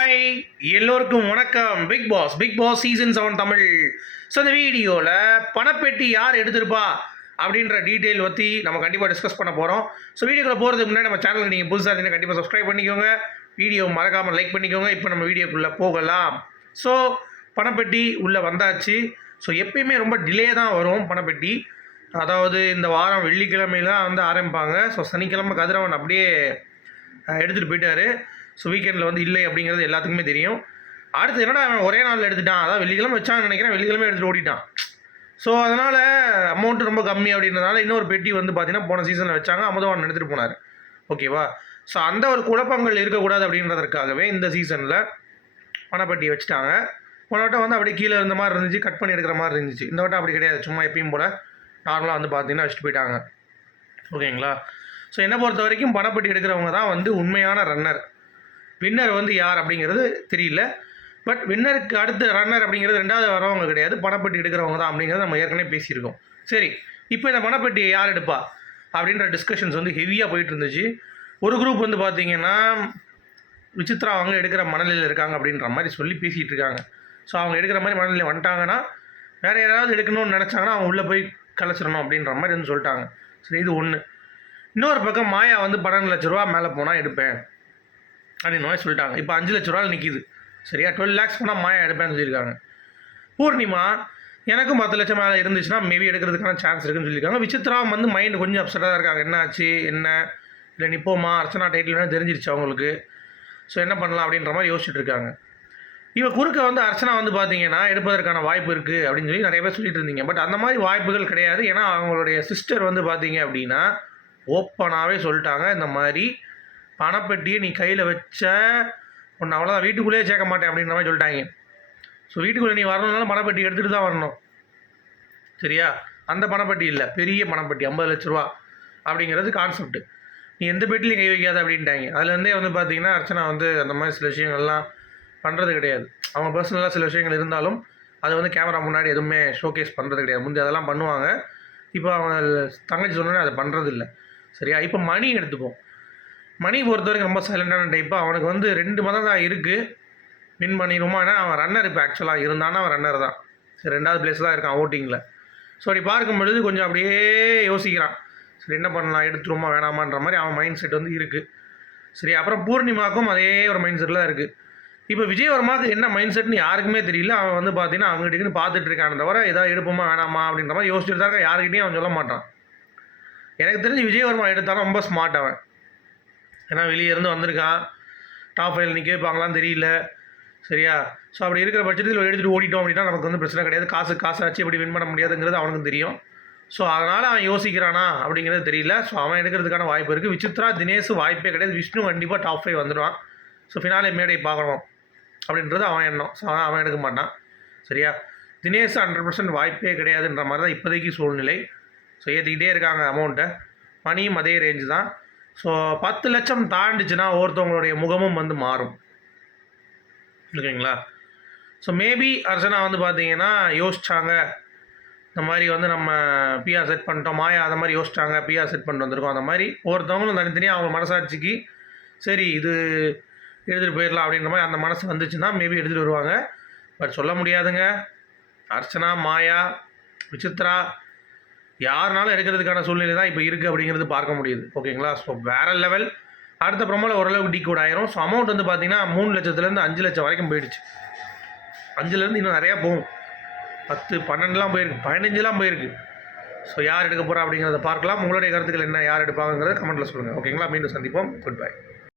Hi எல்லோருக்கும் வணக்கம். Bigg Boss Bigg Boss season seven Tamil. So இந்த வீடியோவில் பணப்பெட்டி யார் எடுத்திருப்பா அப்படின்ற டீட்டெயில் பற்றி நம்ம கண்டிப்பாக டிஸ்கஸ் பண்ண போகிறோம் ஸோ வீடியோக்குள்ளே போகிறதுக்கு முன்னாடி நம்ம சேனலுக்கு நீங்கள் புதுசாக இருந்தீங்கன்னா கண்டிப்பாக சப்ஸ்கிரைப் பண்ணிக்கோங்க. வீடியோ மறக்காமல் லைக் பண்ணிக்கோங்க. இப்போ நம்ம வீடியோக்குள்ளே போகலாம். ஸோ பணப்பெட்டி உள்ளே வந்தாச்சு. ஸோ எப்பயுமே ரொம்ப டிலே தான் வரும் பணப்பெட்டி. அதாவது இந்த வாரம் வெள்ளிக்கிழமையில தான் வந்து ஆரம்பிப்பாங்க. ஸோ சனிக்கிழமை கதிரவன் அப்படியே எடுத்துகிட்டு போயிட்டார். ஸோ வீக்கெண்டில் வந்து இல்லை அப்படிங்கிறது எல்லாத்துக்குமே தெரியும். அடுத்து என்னடா அவன் ஒரே நாளில் எடுத்துட்டான்? அதான் வெள்ளிக்கிழமை வச்சான்னு நினைக்கிறேன் வெள்ளிக்கிழமை எடுத்துகிட்டு ஓடிட்டான். ஸோ அதனால் அமௌண்ட் ரொம்ப கம்மி அப்படின்றதுனால இன்னொரு பெட்டி வந்து பார்த்தீங்கன்னா போன சீசனில் வச்சாங்க அமுதவான் எடுத்துகிட்டு போனார். ஓகேவா ஸோ அந்த ஒரு குழப்பங்கள் இருக்கக்கூடாது அப்படின்றதற்காகவே இந்த சீசனில் பணப்பெட்டியை வச்சுட்டாங்க. போன வட்டம் வந்து அப்படியே கீழே இருந்த மாதிரி இருந்துச்சு கட் பண்ணி எடுக்கிற மாதிரி இருந்துச்சு. இந்த வட்டம் அப்படி கிடையாது சும்மா எப்பயும் போல் நார்மலாக வந்து பார்த்தீங்கன்னா வச்சுட்டு போயிட்டாங்க. ஓகேங்களா ஸோ என்னை பொறுத்த வரைக்கும் பணப்பெட்டி எடுக்கிறவங்க தான் வந்து உண்மையான ரன்னர் வின்னர் வந்து யார் அப்படிங்கிறது தெரியல. பட் வின்னருக்கு அடுத்த ரன்னர் அப்படிங்கிறது ரெண்டாவது வரவங்க கிடையாது. பணப்பெட்டி எடுக்கிறவங்க தான் அப்படிங்கிறத நம்ம ஏற்கனவே பேசியிருக்கோம். சரி இப்போ இந்த பணப்பெட்டியை யார் எடுப்பா? அப்படின்ற டிஸ்கஷன்ஸ் வந்து ஹெவியாக போயிட்டு இருந்துச்சு. ஒரு குரூப் வந்து பார்த்திங்கன்னா விசித்ரா அவங்க எடுக்கிற மனநிலையில் இருக்காங்க அப்படின்ற மாதிரி சொல்லி பேசிகிட்டு இருக்காங்க. ஸோ அவங்க எடுக்கிற மாதிரி மனநிலை வந்துட்டாங்கன்னா வேறு யாராவது எடுக்கணும்னு நினச்சாங்கன்னா அவங்க உள்ளே போய் கலைச்சிடணும் அப்படின்ற மாதிரி வந்து சொல்லிட்டாங்க. சரி இது ஒன்று இன்னொரு பக்கம் மாயா வந்து பன்னெண்டு லட்ச ரூபா மேலே போனால் எடுப்பேன். அப்படின்னு மாதிரி சொல்லிட்டாங்க. இப்போ அஞ்சு லட்ச ரூபா நிற்கிது சரியா? டுவெல் லேக்ஸ் போனால் மாயா எடுப்பேன்னு சொல்லியிருக்காங்க. பூர்ணிமா எனக்கும் பத்து லட்சம் மேலே இருந்துச்சுன்னா மேபி எடுக்கிறதுக்கான சான்ஸ் இருக்குன்னு சொல்லியிருக்காங்க. விசித்ரா வந்து மைண்டு கொஞ்சம் அப்செட்டாக தான் இருக்காங்க. என்ன ஆச்சு? என்ன? இல்லை நிப்போமா? அர்ச்சனா டைட்டில் தெரிஞ்சிருச்சு அவங்களுக்கு ஸோ என்ன பண்ணலாம் அப்படின்ற மாதிரி யோசிச்சுட்டு இருக்காங்க. இவன் குறுக்க வந்து அர்ச்சனா வந்து பார்த்தீங்கன்னா எடுப்பதற்கான வாய்ப்பு இருக்குது அப்படின்னு சொல்லி நிறைய பேர் சொல்லிட்டு இருந்தீங்க. பட் அந்த மாதிரி வாய்ப்புகள் கிடையாது. ஏன்னா அவங்களுடைய சிஸ்டர் வந்து பார்த்தீங்க அப்படின்னா ஓப்பனாகவே சொல்லிட்டாங்க. இந்த மாதிரி பணப்பெட்டியை நீ கையில் வச்ச உன்னை அவ்வளோதான் வீட்டுக்குள்ளேயே சேர்க்க மாட்டேன் அப்படின்ற மாதிரி சொல்லிட்டாங்க. ஸோ வீட்டுக்குள்ளே நீ வரணும்னாலும் பணப்பெட்டி எடுத்துகிட்டு தான் வரணும். சரியா? அந்த பணப்பெட்டி இல்லை. பெரிய பணப்பெட்டி ஐம்பது லட்ச ரூபா அப்படிங்கிறது கான்செப்ட் நீ எந்த பெட்டிலையும் கை வைக்காத அப்படின்ட்டாங்க. அதுலேருந்தே வந்து பார்த்தீங்கன்னா அர்ச்சனா வந்து அந்த மாதிரி சில விஷயங்கள்லாம் பண்ணுறது கிடையாது. அவங்க பர்சனலாக சில விஷயங்கள் இருந்தாலும் அது வந்து கேமரா முன்னாடி எதுவுமே ஷோகேஸ் பண்ணுறது கிடையாது. முந்தைய அதெல்லாம் பண்ணுவாங்க. இப்போ அவங்க தங்கச்சி சொன்னோன்னே அதை பண்ணுறது இல்லை சரியா? இப்போ மணி எடுத்துப்போம். மணி பொறுத்த வரைக்கும் ரொம்ப சைலண்டான டைப்பு அவனுக்கு வந்து ரெண்டு மதம் தான் இருக்குது வின் பண்ணிடுமா ஏன்னா அவன் ரன்னர் இப்போ ஆக்சுவலாக இருந்தானா அவன் ரன்னர் தான். சரி ரெண்டாவது பிளேஸ் தான் இருக்கான் ஓட்டிங்கில் ஸோ அப்படி பார்க்கும் பொழுது கொஞ்சம் அப்படியே யோசிக்கிறான். சரி என்ன பண்ணலாம்? எடுத்துருமா வேணாமான்ற மாதிரி அவன் மைண்ட் செட் வந்து இருக்குது சரி அப்புறம் பூர்ணிமாக்கும் அதே ஒரு மைண்ட் செட்டில் தான் இருக்குது இப்போ விஜயவர்மாவுக்கு என்ன மைண்ட் செட்னு யாருக்குமே தெரியல. அவன் வந்து பார்த்தீங்கன்னா அவங்ககிட்டன்னு பார்த்துட்டு இருக்கான் தவிர ஏதாவது எடுப்போமா? வேணாமா? அப்படின்ற மாதிரி யோசிச்சுட்டு தான் இருக்கான். யாருக்கிட்டையும் அவன் சொல்ல மாட்டான். எனக்கு தெரிஞ்சு விஜயவர்மா எடுத்தாலும் ரொம்ப ஸ்மார்ட் அவன். ஏன்னா வெளியே இருந்து வந்திருக்கான். டாப் ஃபைல் நிற்க வைப்பாங்களான்னு தெரியல. சரியா? ஸோ அப்படி இருக்கிற பட்சத்தில் எடுத்துகிட்டு ஓடிட்டோம் அப்படின்னா நமக்கு வந்து பிரச்சனை கிடையாது. காசு காசு ஆச்சு எப்படி வின் பண்ண முடியாதுங்கிறது அவனுக்கும் தெரியும். ஸோ அதனால் அவன் யோசிக்கிறானா அப்படிங்கிறது தெரியல. ஸோ அவன் எடுக்கிறதுக்கான வாய்ப்பு இருக்குது விசித்ரா தினேஷ் வாய்ப்பே கிடையாது. விஷ்ணு கண்டிப்பாக டாப் ஃபைவ் வந்துடுவான் ஸோ ஃபினாலே மேடை பார்க்கணும் அப்படின்றது அவன் எண்ணம். ஸோ அவன் அவன் எடுக்க மாட்டான். சரியா? தினேஷ் ஹண்ட்ரட் பர்சன்ட் வாய்ப்பே கிடையாதுன்ற மாதிரி தான் இப்போதைக்கு சூழ்நிலை. ஸோ ஏற்றிக்கிட்டே இருக்காங்க அமௌண்ட்டை மணியும் அதே ரேஞ்சு தான். ஸோ பத்து லட்சம் தாண்டிச்சுன்னா ஒருத்தவங்களுடைய முகமும் வந்து மாறும். ஓகேங்களா ஸோ மேபி அர்ச்சனா வந்து பார்த்தீங்கன்னா யோசிச்சாங்க. இந்த மாதிரி வந்து நம்ம பிஆர் செட் பண்ணிட்டோம். மாயா அந்த மாதிரி யோசிச்சாங்க. பிஆர் செட் பண்ணிட்டு வந்திருக்கோம். அந்த மாதிரி ஒவ்வொருத்தவங்களும் தனித்தனியாக அவங்க மனசாட்சிக்கு சரி இது எடுத்துகிட்டு போயிடலாம் அப்படின்ற மாதிரி அந்த மனசு வந்துச்சுன்னா மேபி எடுத்துகிட்டு வருவாங்க. பட் சொல்ல முடியாதுங்க. அர்ச்சனா மாயா விசித்ரா யாருனாலும் எடுக்கிறதுக்கான சூழ்நிலை தான் இப்போ இருக்குது அப்படிங்கிறது பார்க்க முடியுது. ஓகேங்களா? ஸோ வேறு லெவல் அடுத்த ப்ரோமோவில் ஓரளவுக்கு டீகோட் ஆயிரும். ஸோ அமௌண்ட் வந்து பார்த்தீங்கன்னா மூணு லட்சத்துலேருந்து அஞ்சு லட்சம் வரைக்கும் போயிடுச்சு. அஞ்சுலேருந்து இன்னும் நிறையா போகும். பத்து பன்னெண்டுலாம் போயிருக்கு. பதினஞ்சுலாம் போயிருக்கு. ஸோ யார் எடுக்க போகிறா அப்படிங்கிறத பார்க்கலாம். உங்களுடைய கருத்துக்கள் என்ன யார் எடுப்பாங்கிறத கமெண்ட்டில் சொல்லுங்கள் ஓகேங்களா? மீண்டும் சந்திப்போம். Good bye